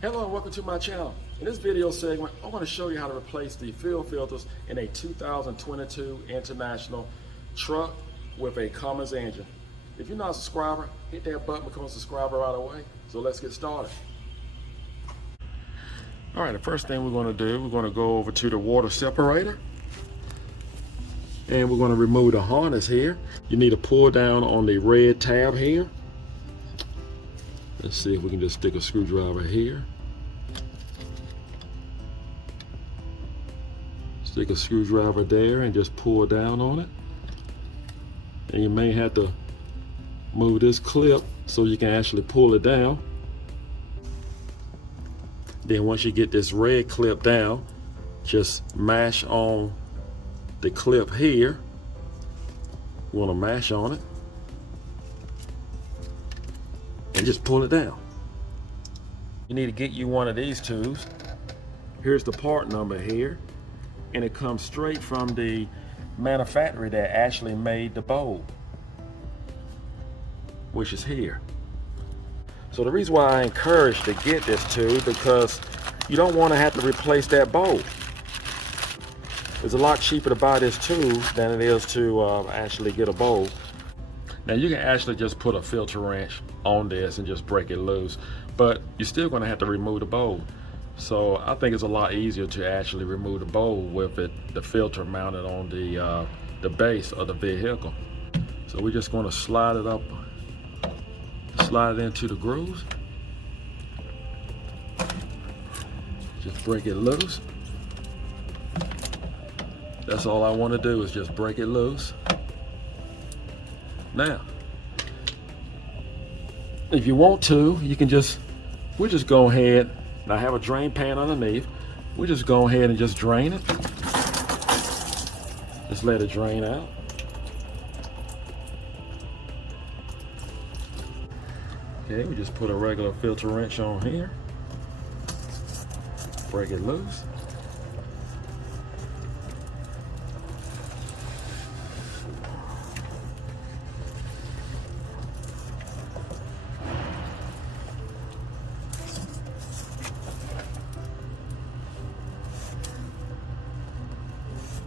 Hello and welcome to my channel. In this video segment, I want to show you how to replace the fuel filters in a 2022 International truck with a Cummins engine. If you're not a subscriber, hit that button, become a subscriber right away. So let's get started. All right, the first thing we're going to do, we're going to go over to the water separator. And we're going to remove the harness here. You need to pull down on the red tab here. Let's see if we can just stick a screwdriver here. Stick a screwdriver there and just pull down on it. And you may have to move this clip so you can actually pull it down. Then once you get this red clip down, just mash on the clip here. You want to mash on it and just pull it down. You need to get you one of these tubes. Here's the part number here, and it comes straight from the manufacturer that actually made the bowl, which is here. So the reason why I encourage to get this tube, because you don't want to have to replace that bowl. It's a lot cheaper to buy this tube than it is to actually get a bowl. Now you can actually just put a filter wrench on this and just break it loose, but you're still going to have to remove the bowl. So I think it's a lot easier to actually remove the bowl with the filter mounted on the base of the vehicle. So we're just going to slide it up, slide it into the grooves. Just break it loose. That's all I want to do is just break it loose. Now, if you want to, you can we'll just go ahead. And I have a drain pan underneath. We'll just go ahead and just drain it. Just let it drain out. Okay, we just put a regular filter wrench on here. Break it loose.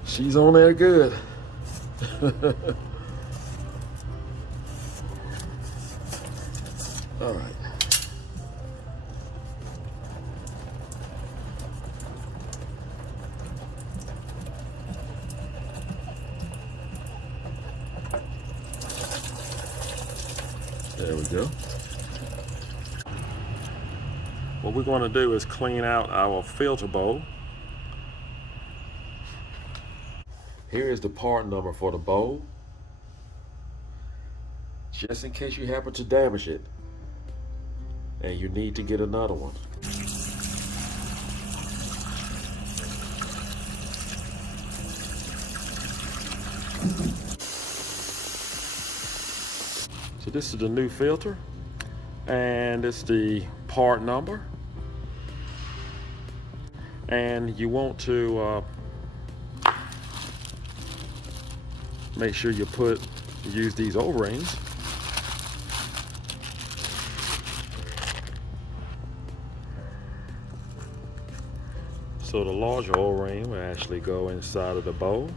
She's on there good. All right. There we go. What we're going to do is clean out our filter bowl. Here is the part number for the bowl, just in case you happen to damage it and you need to get another one. So this is the new filter, and it's the part number, and you want to make sure you use these O-rings. So the larger O-ring will actually go inside of the bowl.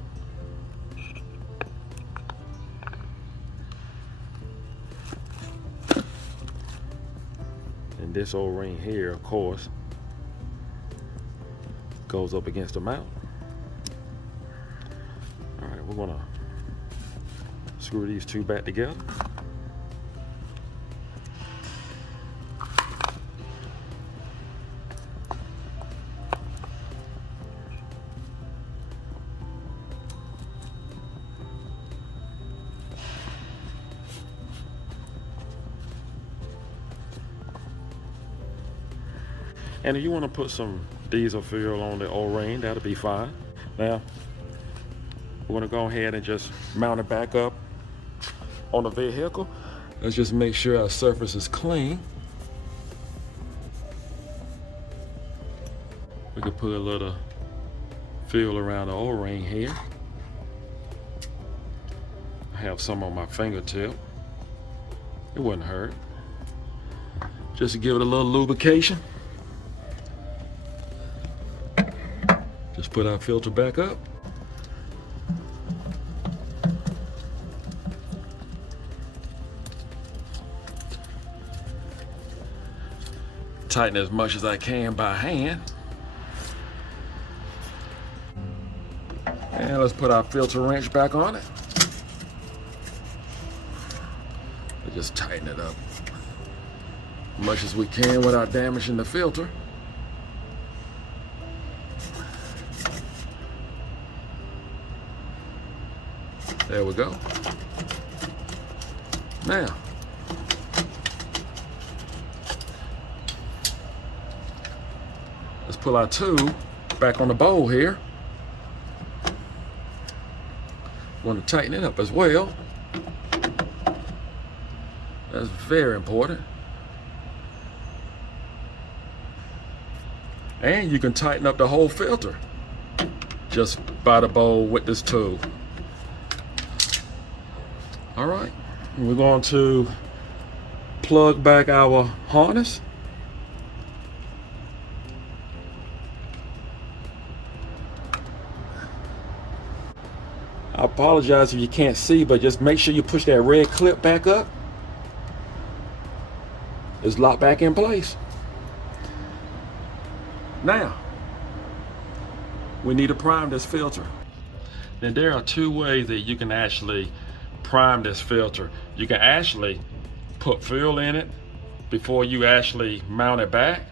And this O-ring here, of course, goes up against the mount. All right, we're gonna screw these two back together. And if you want to put some diesel fuel on the O-ring, that'll be fine. Now, we're going to go ahead and just mount it back up on the vehicle. Let's just make sure our surface is clean. We could put a little fuel around the O-ring here. I have some on my fingertip. It wouldn't hurt. Just to give it a little lubrication. put our filter back up. Tighten as much as I can by hand. And let's put our filter wrench back on it. Just tighten it up as much as we can without damaging the filter. There we go. Now, let's pull our tube back on the bowl here. Want to tighten it up as well. That's very important. And you can tighten up the whole filter just by the bowl with this tool. All right, we're going to plug back our harness. I apologize if you can't see, but just make sure you push that red clip back up. It's locked back in place. Now, we need to prime this filter. Now, there are two ways that you can actually prime this filter. You can actually put fuel in it before you actually mount it back,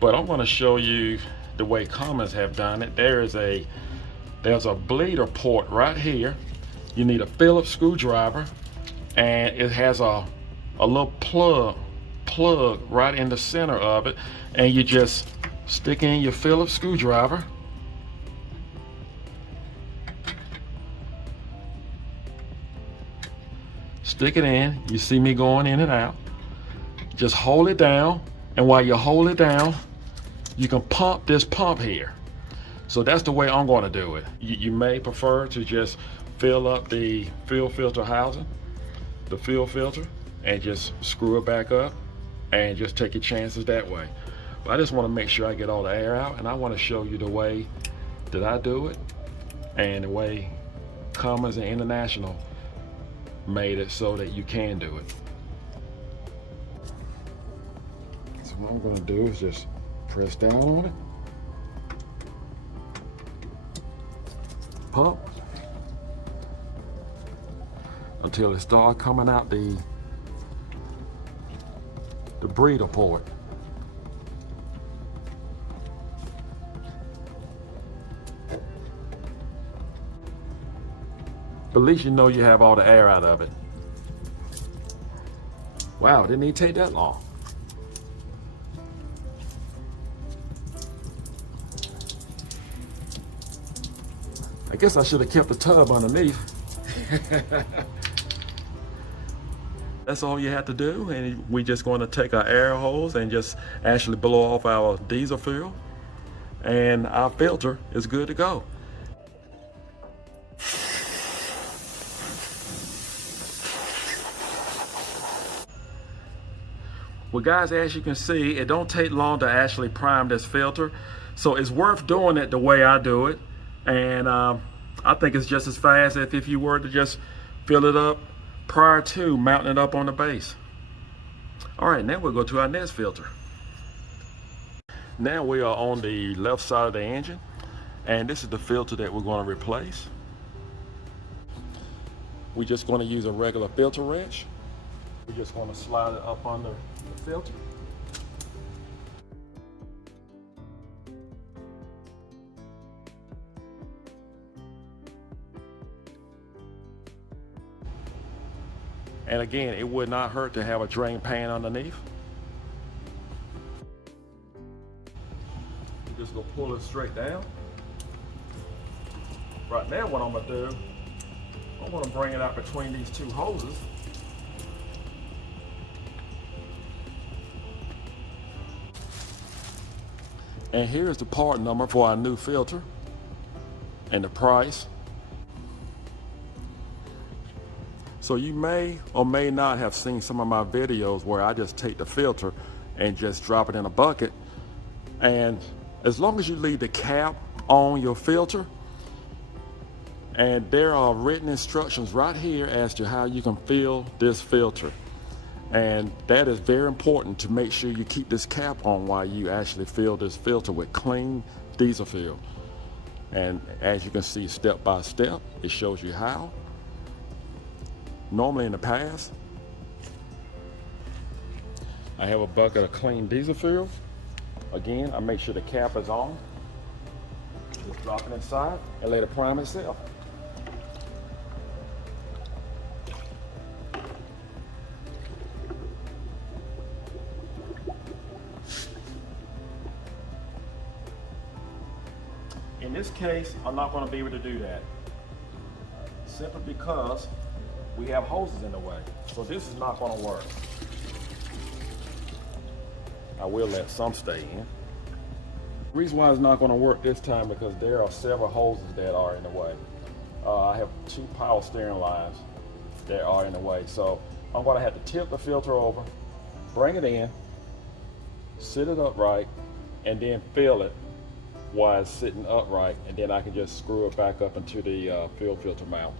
but I'm going to show you the way Cummins have done it. There's a bleeder port right here. You need a Phillips screwdriver, and it has a little plug right in the center of it, and you just stick in your Phillips screwdriver. Stick it in. You see me going in and out. Just hold it down, and while you hold it down, you can pump this pump here. So that's the way I'm going to do it. You may prefer to just fill up the fuel filter housing, the fuel filter, and just screw it back up and just take your chances that way. But I just want to make sure I get all the air out, and I want to show you the way that I do it and the way Cummins and International made it so that you can do it. So what I'm going to do is just press down on it, pump until it starts coming out the breather port. But at least you know you have all the air out of it. Wow, didn't even take that long. I guess I should have kept the tub underneath. That's all you have to do, and we're just going to take our air hose and just actually blow off our diesel fuel, and our filter is good to go. Well guys, as you can see, it don't take long to actually prime this filter, so it's worth doing it the way I do it. And I think it's just as fast as if you were to just fill it up prior to mounting it up on the base. All right, now we'll go to our next filter. Now we are on the left side of the engine, and this is the filter that we're going to replace. We're just going to use a regular filter wrench. We're just going to slide it up under the filter. And again, it would not hurt to have a drain pan underneath. You're just gonna pull it straight down. Right now what I'm gonna do, I'm gonna bring it out between these two hoses. And here's the part number for our new filter and the price. So you may or may not have seen some of my videos where I just take the filter and just drop it in a bucket. And as long as you leave the cap on your filter. And there are written instructions right here as to how you can fill this filter. And that is very important to make sure you keep this cap on while you actually fill this filter with clean diesel fuel. And as you can see, step by step, it shows you how. Normally in the past, I have a bucket of clean diesel fuel. Again, I make sure the cap is on. Just drop it inside and let it prime itself. In this case, I'm not going to be able to do that, simply because we have hoses in the way. So this is not going to work. I will let some stay in. The reason why it's not going to work this time because there are several hoses that are in the way. I have 2 power steering lines that are in the way. So I'm going to have to tip the filter over, bring it in, sit it upright, and then fill it while it's sitting upright, and then I can just screw it back up into the fuel filter mount.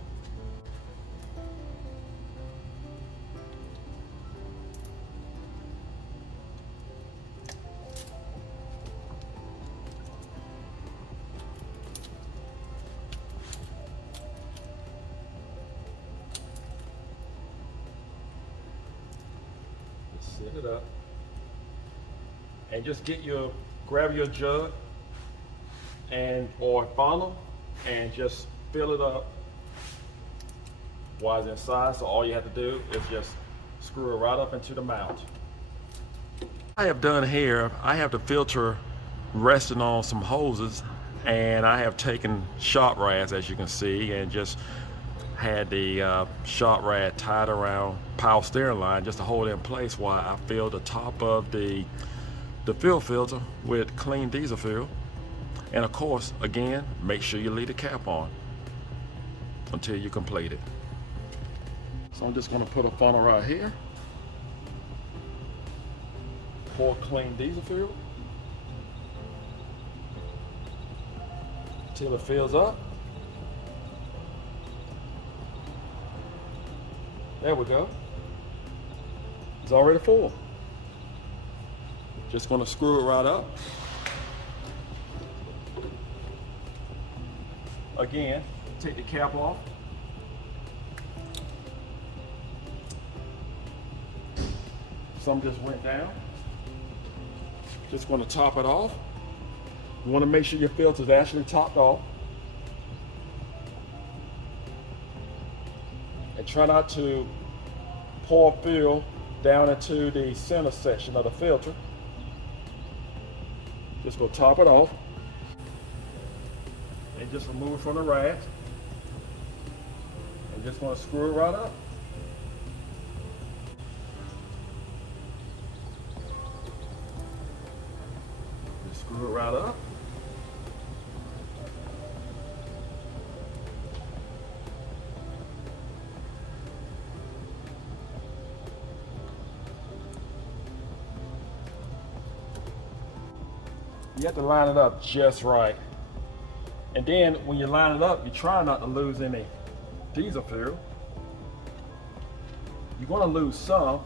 Just set it up and just grab your jug or funnel and just fill it up while it's inside. So all you have to do is just screw it right up into the mount. I have done here, I have the filter resting on some hoses, and I have taken shop rads, as you can see, and just had the shop rad tied around power steering line just to hold it in place while I fill the top of the fuel filter with clean diesel fuel. And of course, again, make sure you leave the cap on until you complete it. So I'm just going to put a funnel right here. Pour clean diesel fuel till it fills up. There we go. It's already full. Just going to screw it right up. Again, take the cap off. Some just went down. Just going to top it off. You want to make sure your filter is actually topped off. And try not to pour fuel down into the center section of the filter. Just go top it off. And just remove it from the rad. I'm just going to screw it right up. Just screw it right up. You have to line it up just right. And then when you line it up, you try not to lose any diesel fuel. You're going to lose some,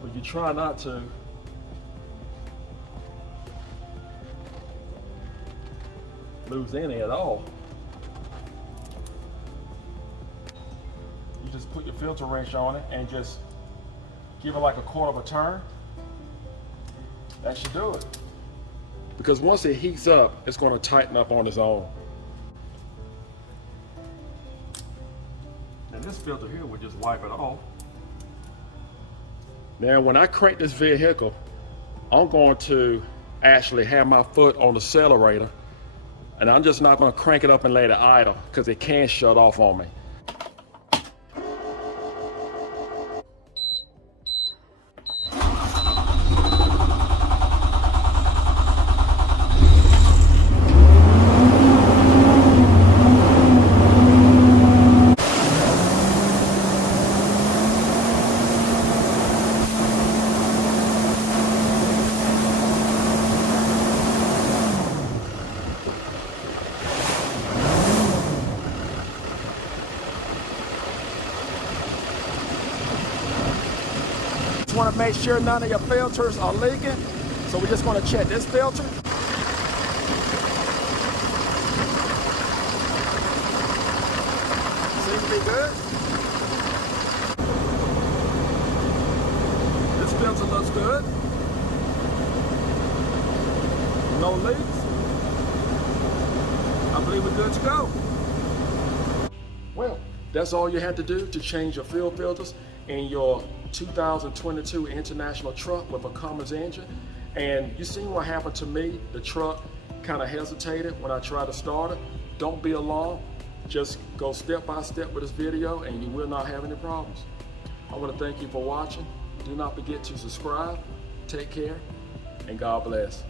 but you try not to. Lose any at all. You just put your filter wrench on it and just give it like a quarter of a turn. That should do it. Because once it heats up, it's going to tighten up on its own. And this filter here will just wipe it off. Now when I crank this vehicle, I'm going to actually have my foot on the accelerator, and I'm just not going to crank it up and let it idle because it can shut off on me. want to make sure none of your filters are leaking. So we're just going to check this filter. Seems to be good. This filter looks good. No leaks. I believe we're good to go. Well, that's all you had to do to change your fuel filters in your 2022 International truck with a Cummins engine. And you seen what happened to me. The truck kind of hesitated when I tried to start it. Don't be alarmed. Just go step by step with this video and you will not have any problems. I want to thank you for watching. Do not forget to subscribe. Take care and God bless.